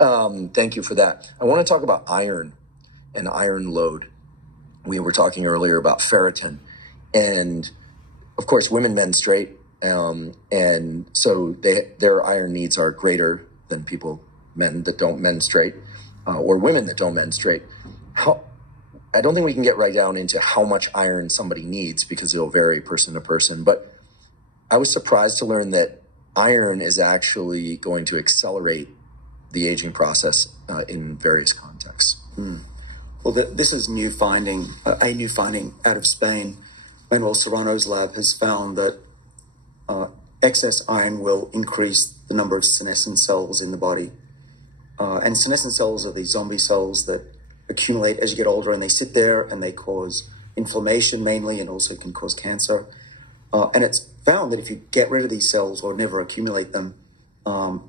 Thank you for that. I want to talk about iron and iron load. We were talking earlier about ferritin, and of course, women menstruate, and so their iron needs are greater than men that don't menstruate, or women that don't menstruate. How I don't think we can get right down into how much iron somebody needs because it'll vary person to person. But I was surprised to learn that iron is actually going to accelerate the aging process in various contexts. Well, this is a new finding out of Spain. Manuel Serrano's lab has found that excess iron will increase the number of senescent cells in the body. And senescent cells are these zombie cells that accumulate as you get older, and they sit there and they cause inflammation mainly, and also can cause cancer. And it's found that if you get rid of these cells or never accumulate them,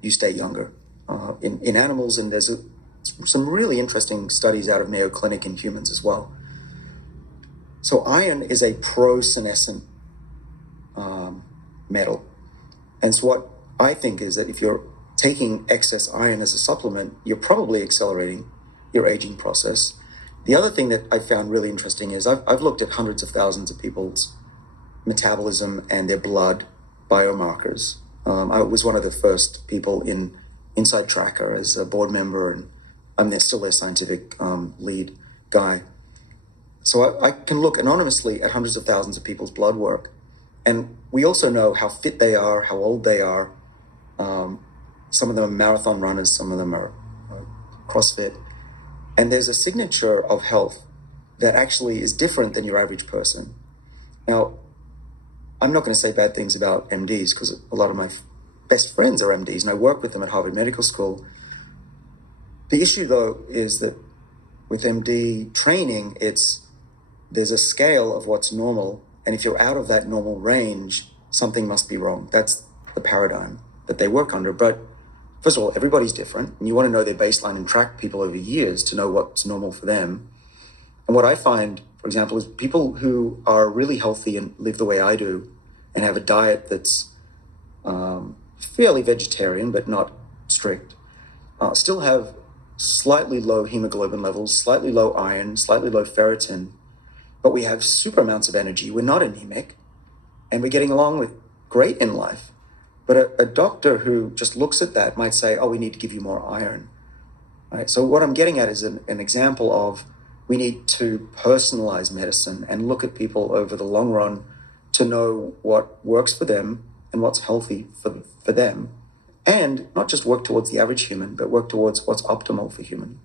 you stay younger in animals. And there's some really interesting studies out of Mayo Clinic in humans as well. So iron is a pro-senescent metal. And so what I think is that if you're taking excess iron as a supplement, you're probably accelerating your aging process. The other thing that I found really interesting is I've looked at hundreds of thousands of people's metabolism and their blood biomarkers. I was one of the first people in Inside Tracker as a board member, and I'm still their scientific lead guy. So I can look anonymously at hundreds of thousands of people's blood work. And we also know how fit they are, how old they are. Some of them are marathon runners, some of them are CrossFit. And there's a signature of health that actually is different than your average person. Now, I'm not going to say bad things about MDs because a lot of my best friends are MDs and I work with them at Harvard Medical School. The issue, though, is that with MD training, there's a scale of what's normal. And if you're out of that normal range, something must be wrong. That's the paradigm that they work under. But first of all, everybody's different. And you want to know their baseline and track people over years to know what's normal for them. And what I find, for example, is people who are really healthy and live the way I do and have a diet that's fairly vegetarian, but not strict, still have slightly low hemoglobin levels, slightly low iron, slightly low ferritin, but we have super amounts of energy. We're not anemic, and we're getting along with great in life. But a doctor who just looks at that might say, oh, we need to give you more iron. Right? So what I'm getting at is an example of we need to personalize medicine and look at people over the long run to know what works for them and what's healthy for them. And not just work towards the average human, but work towards what's optimal for human.